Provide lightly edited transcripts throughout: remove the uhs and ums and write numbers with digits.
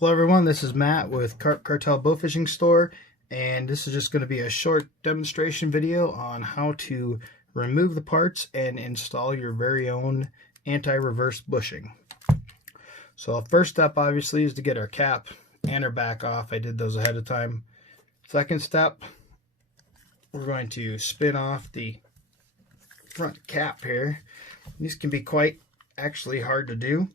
Hello everyone, this is Matt with Cartel Bow Fishing Store, and this is just going to be a short demonstration video on how to remove the parts and install your very own anti-reverse bushing. So first step obviously is to get our cap and our back off. I did those ahead of time. Second step, we're going to spin off the front cap here. These can be quite actually hard to do.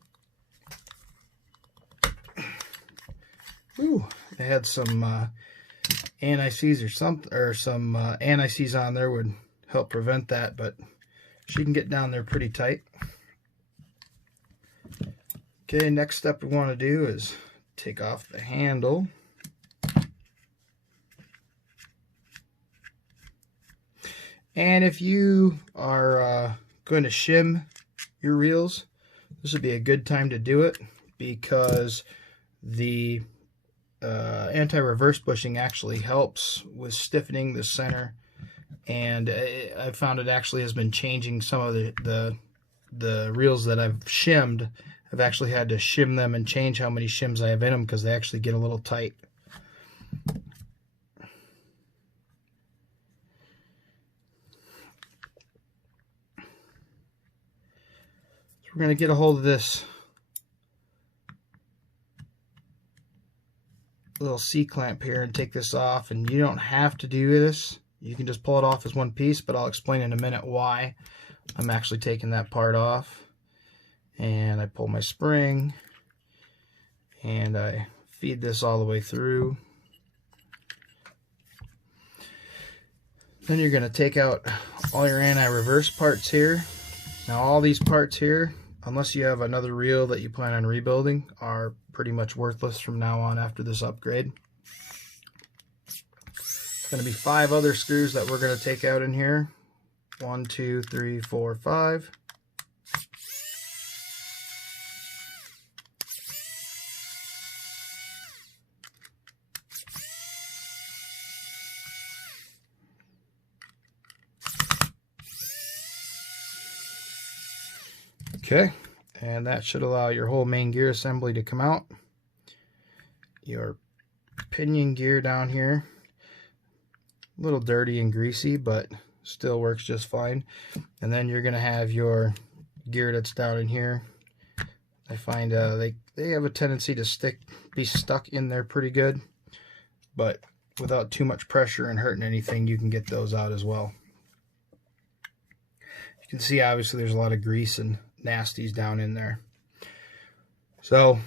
Ooh, they had some anti-seize or something, or some anti-seize on there would help prevent that, but she can get down there pretty tight. Okay, next step we want to do is take off the handle. And if you are going to shim your reels, this would be a good time to do it, because the anti-reverse bushing actually helps with stiffening the center, and I found it actually has been changing some of the reels that I've shimmed. I've actually had to shim them and change how many shims I have in them because they actually get a little tight. So we're going to get a hold of this little C-clamp here and take this off, and you don't have to do this. You can just pull it off as one piece, but I'll explain in a minute why I'm actually taking that part off. And I pull my spring and I feed this all the way through. Then you're going to take out all your anti-reverse parts here. Now all these parts here, unless you have another reel that you plan on rebuilding, are pretty much worthless from now on after this upgrade. There's going to be 5 other screws that we're going to take out in here. 1, 2, 3, 4, 5. Okay, and that should allow your whole main gear assembly to come out. Your pinion gear down here, a little dirty and greasy, but still works just fine. And then you're going to have your gear that's down in here. I find they have a tendency to be stuck in there pretty good, but without too much pressure and hurting anything, you can get those out as well. You can see obviously there's a lot of grease and nasties down in there. So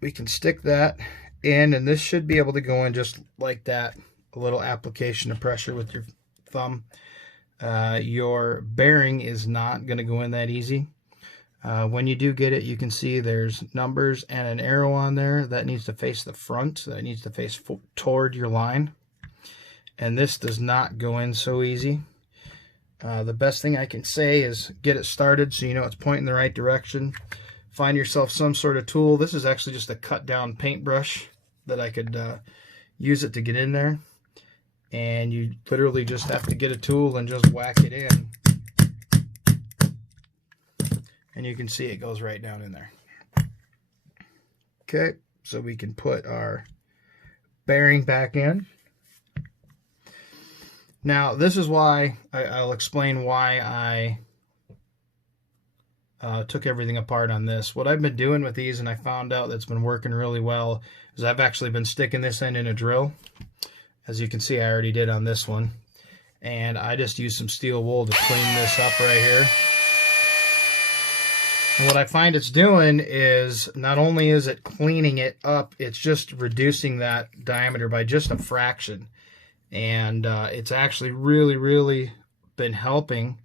we can stick that in, and this should be able to go in just like that. A little application of pressure with your thumb. Your bearing is not going to go in that easy. When you do get it, you can see there's numbers and an arrow on there that needs to face the front, that needs to face toward your line, and this does not go in so easy. The best thing I can say is get it started so you know it's pointing the right direction. Find yourself some sort of tool. This is actually just a cut down paintbrush that I could use it to get in there. And you literally just have to get a tool and just whack it in. And you can see it goes right down in there. Okay, so we can put our bearing back in. Now, this is why I'll explain why I took everything apart on this. What I've been doing with these, and I found out that's been working really well, is I've actually been sticking this end in a drill. As you can see, I already did on this one. And I just used some steel wool to clean this up right here. And what I find it's doing is, not only is it cleaning it up, it's just reducing that diameter by just a fraction. And it's actually really been helping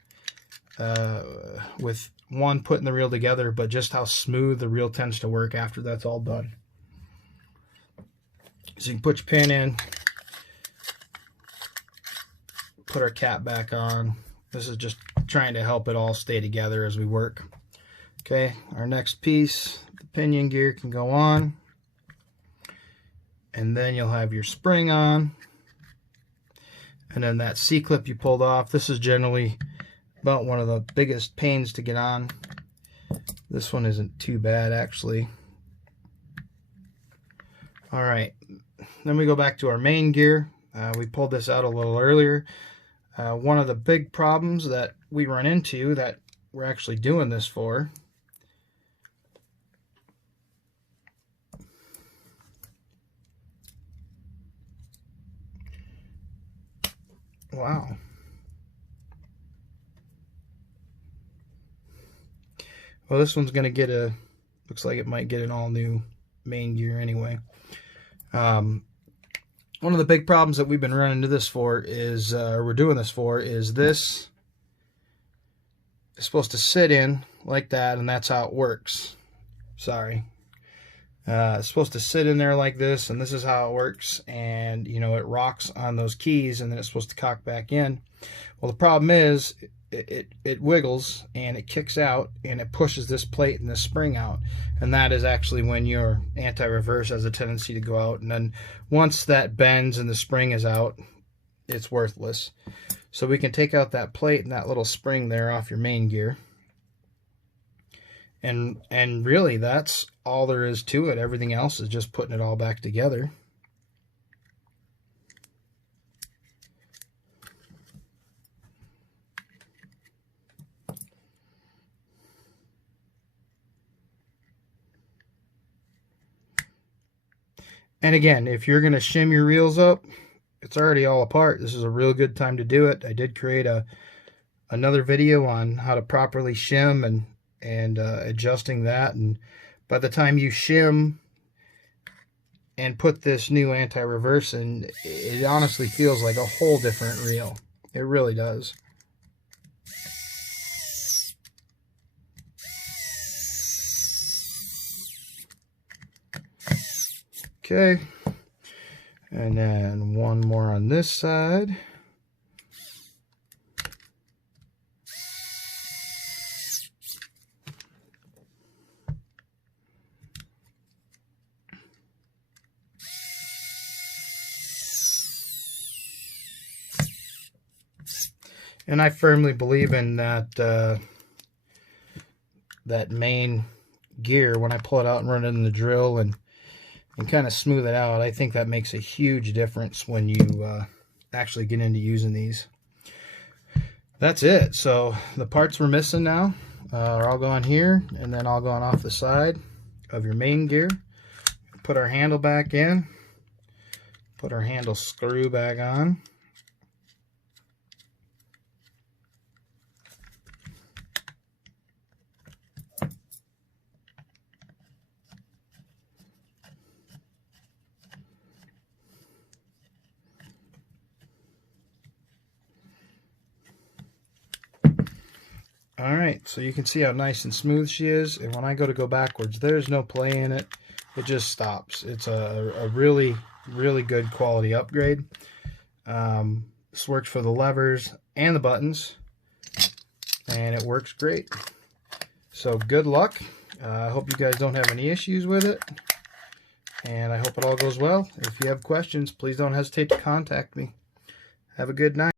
with, one, putting the reel together, but just how smooth the reel tends to work after that's all done. So you can put your pin in, put our cap back on. This is just trying to help it all stay together as we work. Okay, our next piece, the pinion gear, can go on, and then you'll have your spring on. And then that C-clip you pulled off, this is generally about one of the biggest pains to get on. This one isn't too bad, actually. All right, then we go back to our main gear. We pulled this out a little earlier. One of the big problems that we run into, that we're actually doing this for, wow. Well, this one's going to get a, looks like it might get an all new main gear anyway. One of the big problems that we've been running into this for is, we're doing this for, is this is supposed to sit in like that, and that's how it works. Sorry. It's supposed to sit in there like this, and this is how it works, and you know, it rocks on those keys, and then it's supposed to cock back in. Well, the problem is it wiggles and it kicks out and it pushes this plate and this spring out, and that is actually when your anti-reverse has a tendency to go out, and then once that bends and the spring is out, it's worthless. So we can take out that plate and that little spring there off your main gear, and really that's all there is to it. Everything else is just putting it all back together. And again, if you're going to shim your reels up, it's already all apart. This is a real good time to do it. I did create another video on how to properly shim and adjusting that. And by the time you shim and put this new anti-reverse in, it honestly feels like a whole different reel. It really does. Okay, and then one more on this side. And I firmly believe in that that main gear. When I pull it out and run it in the drill and kind of smooth it out, I think that makes a huge difference when you actually get into using these. That's it. So the parts we're missing now are all going here, and then all going off the side of your main gear. Put our handle back in, put our handle screw back on. Alright, so you can see how nice and smooth she is, and when I go backwards, there's no play in it. It just stops. It's a really, really good quality upgrade. This works for the levers and the buttons, and it works great. So good luck. I hope you guys don't have any issues with it, and I hope it all goes well. If you have questions, please don't hesitate to contact me. Have a good night.